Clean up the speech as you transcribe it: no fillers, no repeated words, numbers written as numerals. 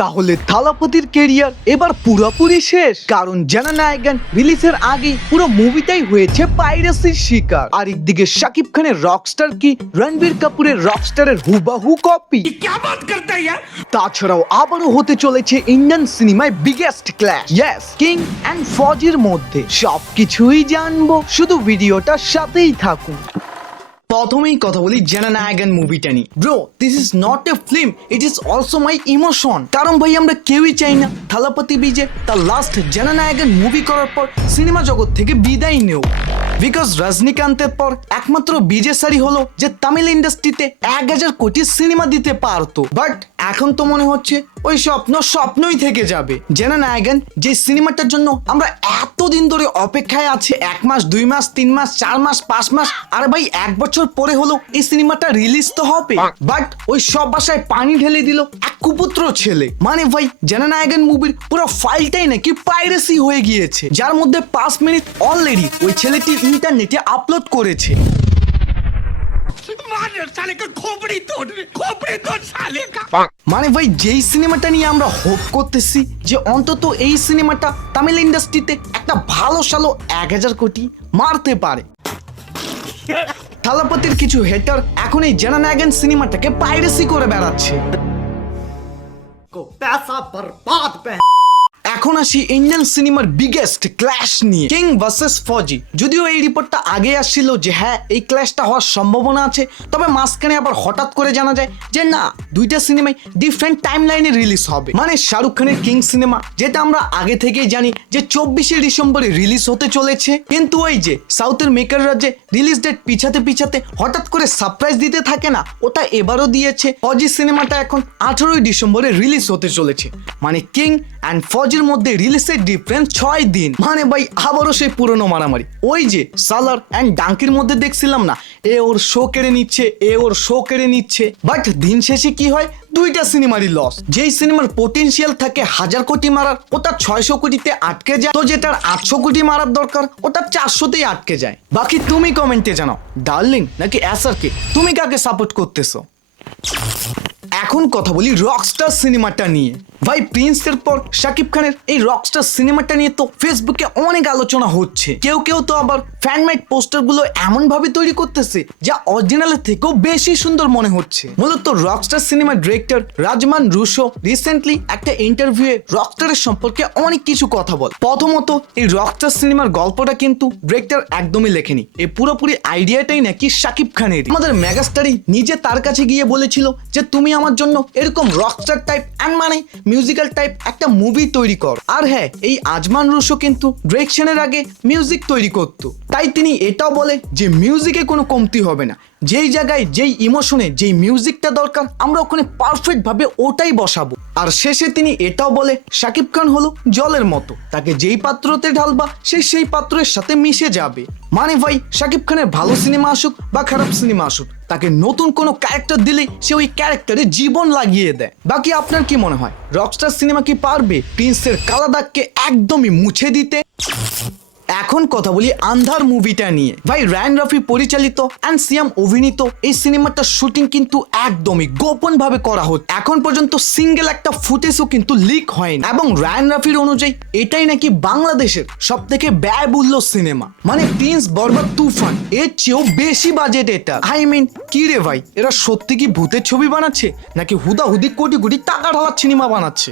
তাহলে থালাপতির ক্যারিয়ার এবার পুরোপুরি শেষ, কারণ জননায়কন রিলিজের আগে পুরো মুভিটাই হয়েছে পাইরেসির শিকার। আর একদিকে শাকিব খানের রকস্টার কি রণবীর কাপুরের রকস্টারের হুবাহু কপি। তাছাড়াও আবারও হতে চলেছে ইন্ডিয়ান সিনেমায় biggest clash, yes, King and ফজির মধ্যে। সবকিছুই জানবো, শুধু ভিডিওটার সাথেই থাকুন। প্রথমেই কথা বলি জননায়কন মুভিটা নিয়ে। Bro, this is not a film, it is also my emotion. কারণ ভাই আমরা কেউই চাই না থালাপতি বিজয় তার লাস্ট জননায়কন মুভি করার পর সিনেমা জগৎ থেকে বিদায় নেও। বিকজ রজনীকান্তের পর একমাত্র বিজয় স্যারই হলো যে তামিল ইন্ডাস্ট্রিতে 1000 কোটি সিনেমা দিতে পারতো। বাট এখন তো মনে হচ্ছে ওই স্বপ্নই থেকে যাবে। জননায়কন যে সিনেমাটার জন্য আমরা এতদিন ধরে অপেক্ষায় আছি, 1 মাস 2 মাস 3 মাস 4 মাস 5 মাস, আর ভাই 1 বছর পরে হলো এই সিনেমাটা রিলিজ তো হবে। বাট ওই সব বাসায় পানি ঢেলে দিল এক কুপুত্র ছেলে। মানে ভাই জননায়কন মুভির পুরো ফাইলটাই নাকি পাইরেসি হয়ে গিয়েছে, যার মধ্যে 5 মিনিট অলরেডি ওই ছেলেটি ইন্টারনেটে আপলোড করেছে। মানে ভাই যেই সিনেমাটা নিয়ে আমরা হোপ করতেছি যে অন্তত এই সিনেমাটা তামিল ইন্ডাস্ট্রিতে একটা ভালো সালো 1000 কোটি মারতে পারে, থালাপতির কিছু হেটার এখন এই জননায়কন সিনেমাটাকে পাইরেসি করে বেড়াচ্ছে। এখন আসি ইন্ডিয়ান সিনেমার বিগেস্ট ক্ল্যাশ নিয়ে, কিং ভার্সেস ফজি। যদিও এই রিপোর্টটা আগে আসছিল যে হ্যাঁ এই ক্ল্যাশটা হওয়ার সম্ভাবনা আছে, তবে মাঝখানে আবার হঠাৎ করে জানা যায় যে না, দুইটা সিনেমাই ডিফারেন্ট টাইম লাইনে রিলিজ হবে। মানে শাহরুখ খানের কিং সিনেমা, যেটা আমরা আগে থেকেই জানি যে 24শে ডিসেম্বরে রিলিজ হতে চলেছে, কিন্তু ওই যে সাউথের মেকাররা যে রিলিজ ডেট পিছাতে হঠাৎ করে সারপ্রাইজ দিতে থাকে না, ওটা এবারও দিয়েছে। ফজি সিনেমাটা এখন 18ই ডিসেম্বরে রিলিজ হতে চলেছে। মানে কিং অ্যান্ড ফজির মধ্যে রিলিজের ডিফারেন্স 6 দিন। মানে ভাই আবারও সেই পুরনো মারামারি। ওই যে সালার অ্যান্ড ডাঙ্কির মধ্যে দেখছিলাম না, এ ওর শো কেড়ে নিচ্ছে, বাট দিন শেষে কি হয়, দুইটা সিনেমারই লস। যেই সিনেমার পোটেনশিয়াল থাকে 1000 কোটি মারার, ওটা 600 কোটিতে আটকে যায়, তো যেটার 800 কোটি মারার দরকার ওটা 400তেই আটকে যায়। বাকি তুমি কমেন্টে জানাও, ডার্লিং নাকি অ্যাসারকে, তুমি কাকে সাপোর্ট করতেছো? এখন কথা বলি রকস্টার সিনেমাটা নিয়ে। ভাই প্রিন্সের পর শাকিব খানের এই রকস্টার সিনেমাটা নিয়ে তো ফেসবুকে অনেক আলোচনা হচ্ছে। কেউ তো আবার ফ্যানমেড পোস্টার গুলো এমন ভাবে তৈরি করতেছে যা অরিজিনালের থেকেও বেশি সুন্দর মনে হচ্ছে। মূলত রকস্টার সিনেমার ডিরেক্টর রাজমান রুশো রিসেন্টলি একটা ইন্টারভিউয়ে রকস্টারের সম্পর্কে অনেক কিছু কথা বলে। প্রথমত এই রকস্টার সিনেমার গল্পটা কিন্তু ডিরেক্টর একদমই লেখেনি, এই পুরোপুরি আইডিয়াটাই নাকি শাকিব খানের। আমাদের মেগাস্টারই নিজে তার কাছে গিয়ে বলেছিল যে তুমি আমার জন্য এরকম রকস্টার টাইপ এন্ড মানে মিউজিক্যাল টাইপ একটা মুভি তৈরি কর। আর হ্যাঁ, এই আজমান রুশো কিন্তু ডিরেকশনের আগে মিউজিক তৈরি করতো, তাই তিনি এটাও বলে যে মিউজিকে কোনো কমতি হবে না, যেই জায়গায় যেই ইমোশনে যেই মিউজিকটা দরকার আমরা ওখানে পারফেক্ট ভাবে ওটাই বসাবো। আর শেষে তিনি এটাও বলে শাকিব খান হলো জলের মতো, তাকে যেই পাত্রতে ঢালবা সে সেই পাত্রের সাথে মিশে যাবে। মানে ভাই শাকিব খানের ভালো সিনেমা আসুক বা খারাপ সিনেমা আসুক, তাকে নতুন কোনো ক্যারেক্টার দিলেই সে ওই ক্যারেক্টারে জীবন লাগিয়ে দেয়। বাকি আপনার কি মনে হয়, রকস্টার সিনেমা কি পারবে প্রিন্সের কালা দাগকে একদমই মুছে দিতে? এখন কথা বলি আন্ধার মুভিটা নিয়ে। ভাই রায়ান রাফি পরিচালিত অ্যান্ড সিয়াম অভিনীত এই সিনেমাটার শুটিং কিন্তু একদমই গোপন ভাবে করা হচ্ছে। এখন পর্যন্ত সিঙ্গেল একটা ফুটেজও কিন্তু লিক হয়নি, এবং রায়ান রাফির অনুযায়ী এটাই নাকি বাংলাদেশের সব থেকে ব্যয়বহুল্য সিনেমা। মানে প্রিন্স বরবাদ তুফান এর চেয়েও বেশি বাজেট এটা। আই মিন কি রে ভাই, এরা সত্যি কি ভূতের ছবি বানাচ্ছে নাকি হুদাহুদি কোটি কোটি টাকা ঢালার সিনেমা বানাচ্ছে?